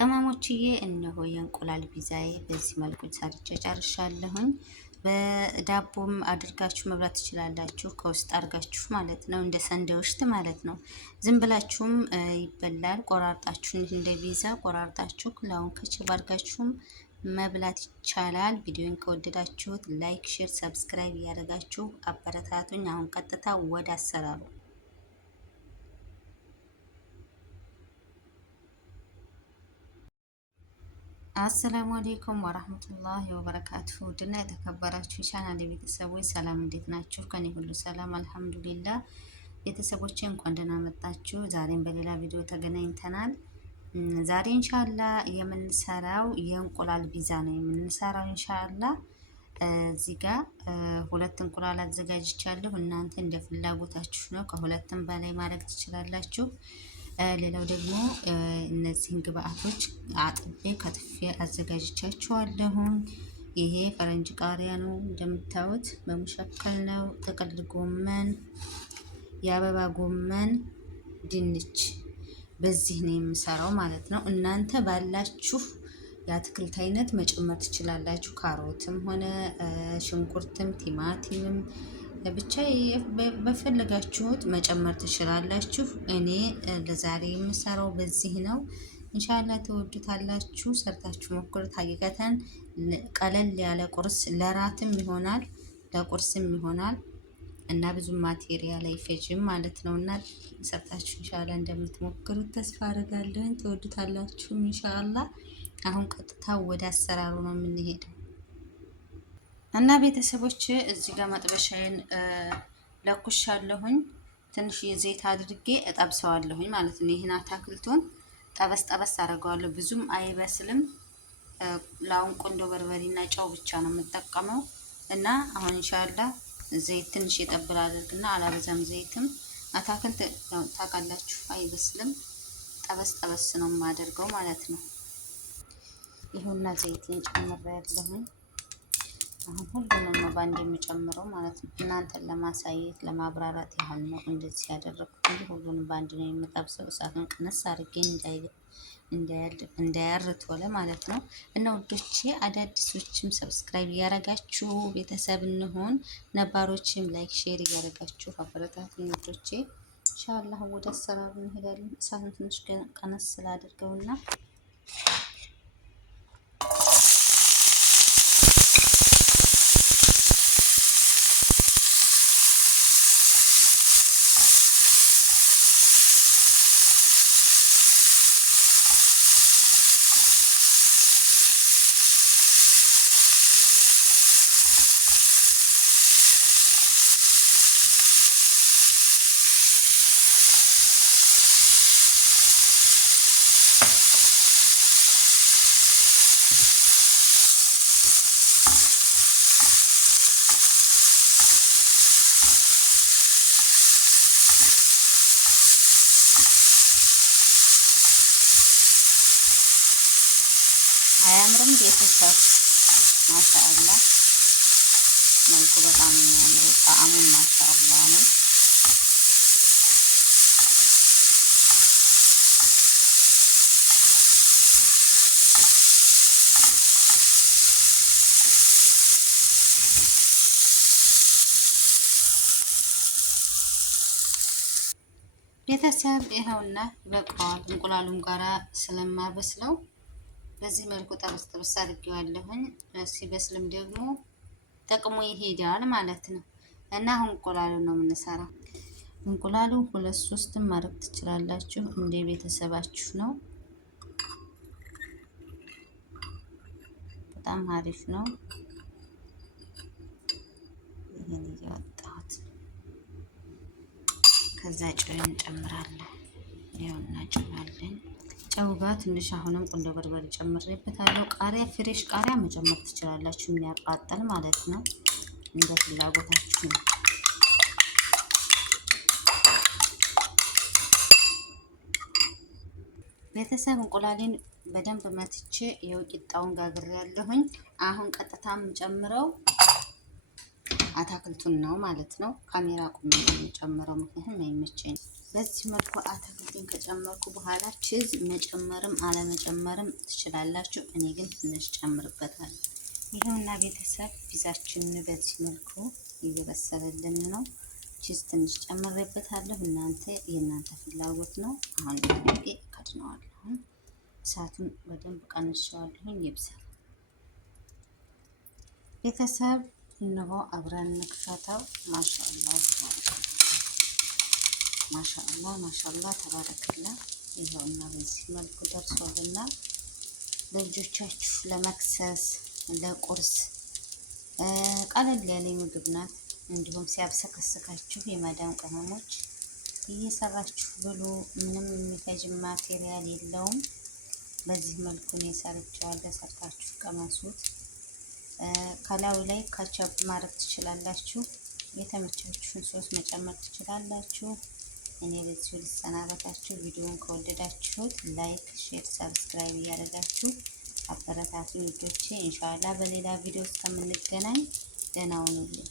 ቅመሞችዬ እነሆ የእንቁላል ፒዛዬ በዚህ መልኩ ሰርቼ ጨርሻለሁኝ። በዳቦም አድርጋችሁ መብላት ትችላላችሁ፣ ከውስጥ አድርጋችሁ ማለት ነው፣ እንደ ሰንደውሽት ማለት ነው። ዝም ብላችሁም ይበላል። ቆራርጣችሁ እንደ ፒዛ ቆራርጣችሁ ላውን ከችብ አድርጋችሁም መብላት ይቻላል። ቪዲዮን ከወደዳችሁት ላይክ፣ ሼር፣ ሰብስክራይብ እያደረጋችሁ አበረታቱኝ። አሁን ቀጥታ ወደ አሰራሩ። አሰላሙ አሌይኩም ወራህመቱላሂ ወበረካቱሁ። ውድና የተከበራችሁ ቻናል ቤተሰቦች ሰላም፣ እንዴት ናችሁ? ከኔ ሁሉ ሰላም አልሐምዱሊላህ። ቤተሰቦቼ እንኳን ደህና መጣችሁ። ዛሬም በሌላ ቪዲዮ ተገናኝተናል። ዛሬ ኢንሻአላ የምንሰራው የእንቁላል ፒዛ ነው የምንሰራው ኢንሻአላ። እዚህ ጋር ሁለት እንቁላል አዘጋጅቻለሁ። እናንተ እንደ ፍላጎታችሁ ነው፣ ከሁለትም በላይ ማድረግ ትችላላችሁ። ሌላው ደግሞ እነዚህን ግብአቶች አጥቤ ከትፌ አዘጋጅቻቸዋለሁ። ይሄ ፈረንጅ ቃሪያ ነው እንደምታዩት፣ በሙሸከል ነው። ጥቅል ጎመን፣ የአበባ ጎመን፣ ድንች፣ በዚህ ነው የምሰራው ማለት ነው። እናንተ ባላችሁ የአትክልት አይነት መጨመር ትችላላችሁ። ካሮትም ሆነ ሽንኩርትም ቲማቲምም ብቻ በፈለጋችሁት መጨመር ትችላላችሁ። እኔ ለዛሬ የምሰራው በዚህ ነው። ኢንሻአላህ ተወዱታላችሁ። ሰርታችሁ ሞክሩት። ሀቂቀተን ቀለል ያለ ቁርስ ለራትም ይሆናል ለቁርስም ይሆናል እና ብዙ ማቴሪያል አይፈጅም ማለት ነው። እና ሰርታችሁ ኢንሻአላህ እንደምትሞክሩት ተስፋ አድርጋለሁ። ተወዱታላችሁ ኢንሻአላህ። አሁን ቀጥታ ወደ አሰራሩ ነው የምንሄደው። እና ቤተሰቦች እዚህ ጋር መጥበሻዬን ለኩሻለሁኝ። ትንሽ ዘይት አድርጌ እጠብሰዋለሁኝ ማለት ነው። ይሄን አታክልቱን ጠበስ ጠበስ አደርገዋለሁ። ብዙም አይበስልም። ላውን ቆንጆ በርበሬና ጨው ብቻ ነው የምጠቀመው። እና አሁን ኢንሻአላህ ዘይት ትንሽ የጠብል አድርግና አላበዛም። ዘይትም አታክልት ታውቃላችሁ አይበስልም። ጠበስ ጠበስ ነው የማደርገው ማለት ነው። ይሁንና ዘይትን ጨምሬያለሁኝ። አሁን ሁሉንም ነው ባንድ የሚጨምረው ማለት ነው። እናንተን ለማሳየት ለማብራራት ያህል ነው እንደዚህ ያደረኩት እንጂ ሁሉንም ባንድ ነው የምጠብሰው። እሳቱን ቀነስ አድርጌ እንዳያርት ወለ ማለት ነው። እና ውዶቼ አዳዲሶችም ሰብስክራይብ እያረጋችሁ ቤተሰብ እንሆን፣ ነባሮችም ላይክ ሼር እያረጋችሁ አበረታቱኝ ውዶቼ። ኢንሻአላህ ወደ አሰራሩ እንሄዳለን። እሳቱን ትንሽ ቀነስ ስላደርገውና አያምርም? ቤተሰብ ማሻአላ መልኩ በጣም የሚያምረው ጣዕሙም ማሻአላ ነው። ቤተሰብ ይኸውና ይበቃዋል። እንቁላሉም ጋራ ስለማበስለው በዚህ መልኩ ጠበስ ጠበስ አድርጌዋለሁኝ። ሲበስልም ደግሞ ጠቅሞ ይሄዳል ማለት ነው። እና አሁን እንቁላሉ ነው የምንሰራው። እንቁላሉ 2-3 ማድረግ ትችላላችሁ፣ እንደ ቤተሰባችሁ ነው። በጣም አሪፍ ነው። ይሄን እያወጣሁት ከዛ ጨው እንጨምራለን። ይኸውና ጨው አለን። ጨው ጋር ትንሽ አሁንም ቁንዶ በርበሬ ጨምሬበታለሁ። ቃሪያ ፍሬሽ ቃሪያ መጨመር ትችላላችሁ፣ የሚያቃጥል ማለት ነው። እንደ ፍላጎታችሁ ነው። ቤተሰብ እንቁላሌን በደንብ መትቼ የው ቂጣውን ጋግሬያለሁኝ። አሁን ቀጥታ የምጨምረው አታክልቱን ነው ማለት ነው። ካሜራ ቁም የምጨምረው ምክንያቱም አይመቸኝም። በዚህ መልኩ አትክልቱን ከጨመርኩ በኋላ ቺዝ መጨመርም አለመጨመርም ትችላላችሁ። እኔ ግን ትንሽ ጨምርበታለሁ። ይኸውና ቤተሰብ ፒዛችን በዚህ መልኩ እየበሰለልን ነው። ቺዝ ትንሽ ጨምሬበታለሁ። የእናንተ ፍላጎት ነው። አሁን ለማድረግ ከድነዋለሁ። እሳቱን በደንብ ቀንሼዋለሁ። ይብሳል። ቤተሰብ እነሆ አብረን እንክፈተው። ማሻአላ ተባረክላ። ይኸውና በዚህ መልኩ ደርሶልና ለልጆቻችሁ ለመክሰስ ለቁርስ ቀለል ያለ ምግብ ናት። እንዲሁም ሲያብሰከስካችሁ የማዳም ቅመሞች እየሰራችሁ ብሉ። ምንም የሚፈጅ ማቴሪያል የለውም። በዚህ መልኩ ነው ሰርቼዋለሁ። ሰርታችሁ ቀመሱት። ከላዩ ላይ ካቻፕ ማድረግ ትችላላችሁ። የተመቻችሁን ሶስ መጨመር ትችላላችሁ። እኔ በዚሁ ልሰናበታችሁ። ቪዲዮውን ከወደዳችሁት ላይክ፣ ሼር፣ ሰብስክራይብ እያደረጋችሁ አበረታቱ ልጆቼ። ኢንሻአላህ በሌላ ቪዲዮ እስከምንገናኝ ደህና ሁኑልኝ።